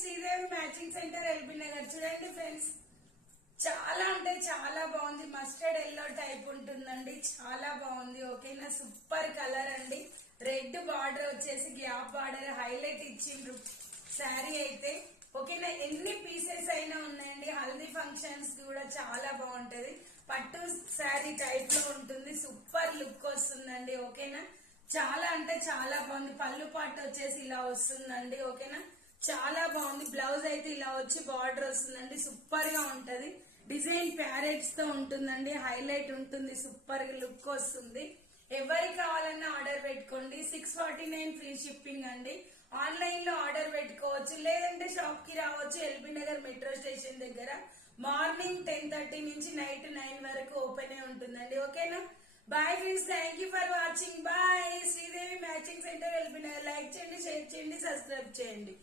Sridevi matching centre LB Nagar. చూడండి friends, చాలా అంటే చాలా బాగుంది. మస్టర్డ్ ఎల్లో టైప్ ఉంటుందండి, చాలా బాగుంది. ఓకేనా, సూపర్ కలర్ అండి. రెడ్ బార్డర్ వచ్చేసి గ్యాప్ బార్డర్ హైలైట్ ఇచ్చిండ్రు శారీ అయితే. ఓకేనా, ఎన్ని పీసెస్ అయినా ఉన్నాయండి. హల్దీ ఫంక్షన్స్ కూడా చాలా బాగుంటది. పట్టు శారీ టైప్ లో ఉంటుంది, సూపర్ లుక్ వస్తుందండి. ఓకేనా, చాలా అంటే చాలా బాగుంది. పళ్ళు పాటు వచ్చేసి ఇలా వస్తుందండి. ఓకేనా, చాలా బాగుంది. బ్లౌజ్ అయితే ఇలా వచ్చి బార్డర్ వస్తుందండి, సూపర్ గా ఉంటది. డిజైన్ ప్యారెట్స్ తో ఉంటుందండి, హైలైట్ ఉంటుంది, సూపర్ లుక్ వస్తుంది. ఎవరికి కావాలన్నా ఆర్డర్ పెట్టుకోండి. 649 ఫ్రీ షిప్పింగ్ అండి. ఆన్లైన్ లో ఆర్డర్ పెట్టుకోవచ్చు, లేదంటే షాప్ కి రావచ్చు. ఎల్బీ నగర్ మెట్రో స్టేషన్ దగ్గర మార్నింగ్ 10:30 నుంచి నైట్ 9 వరకు ఓపెన్ ఉంటుందండి. ఓకేనా, bye friends, thank you for watching. Bye. Sridevi matching centre LB Nagar. Like చేయండి, షేర్ చేయండి, సబ్స్క్రైబ్ చేయండి.